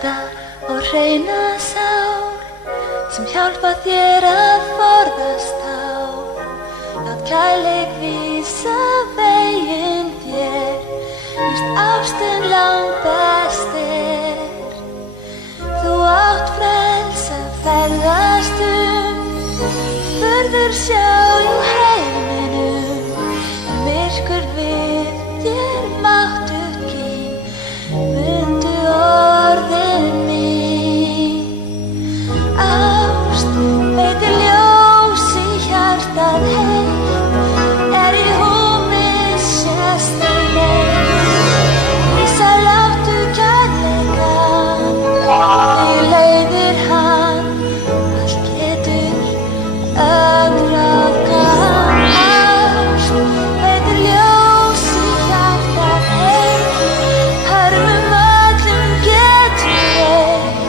hjarta og hreina sál sem hjálpa þér að forðast ár. Lát kærleik vísa veginn þér, víst ástin langbest er. Þú átt frelsa ferðast furður sjá í heiminum, myrkur við þér máttu kín, mundu orðin mín. Ást veitir ljós í hjartað heitt, er í húmi sést ei neitt. Vísa láttu kærleikann, því leiðir hann, allt getur ögrað kann. Ást veitir ljós í hjartað heitt, hörmum öllum getur veitt.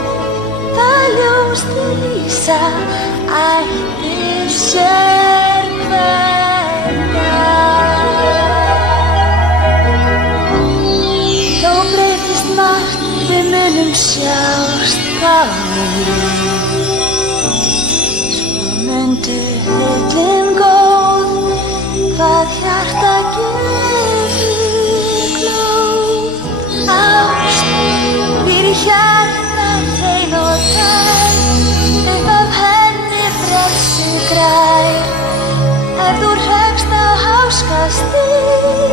Það ljós þig lýsa ætti sérhvern dag. Þó breytist margt, við munum sjást báðir. Svo mundu litlum góð, hvað hjarta gefur glóð. Ást býr í hjarta hrein og tær, upp af henni frelsi grær. Ef þú hrekst á háskastig,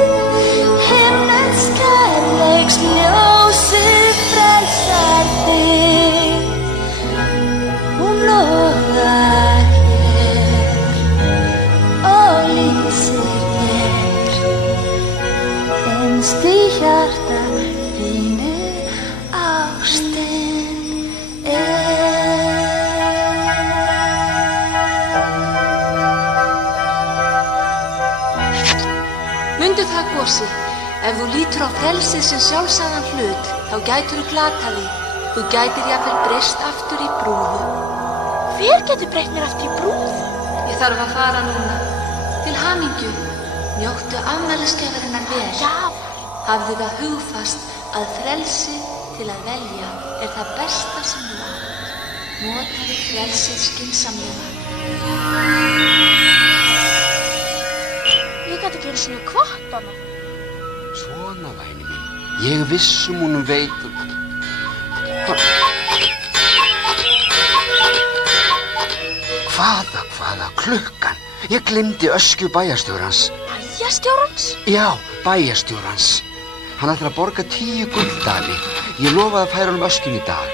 himnens kærleiks ljósið frelsar þig. Hún logar hér og lýsir þér, innst í hjarta þínu ástin Mundu það, Gosi, ef þú lítur á frelsið sem sjálfsagðan hlut, þá gætirðu glatað því. Þú gætir jafnvel breyst aftur í brúðu. Hver getur breytt mér aftur í brúðu? Ég þarf að fara núna. Til hamingju, njóttu afmælisgjafarinnar vel. Gjafar. Hafðu það hugfast að frelsi til að velja er það besta sem þú átt. Notaðu frelsið skynsamlega. Ég gæti ekki einu sinni kvatt hana. Svona, væni minn. Ég hún veit. Hvaða klukkan? Ég gleymdi öskju bæjarstjórans. Bæjarstjórans? Já, bæjarstjórans. Hann ætlar að borga 10 gulldali. Ég lofaði að færa honum öskjun í dag.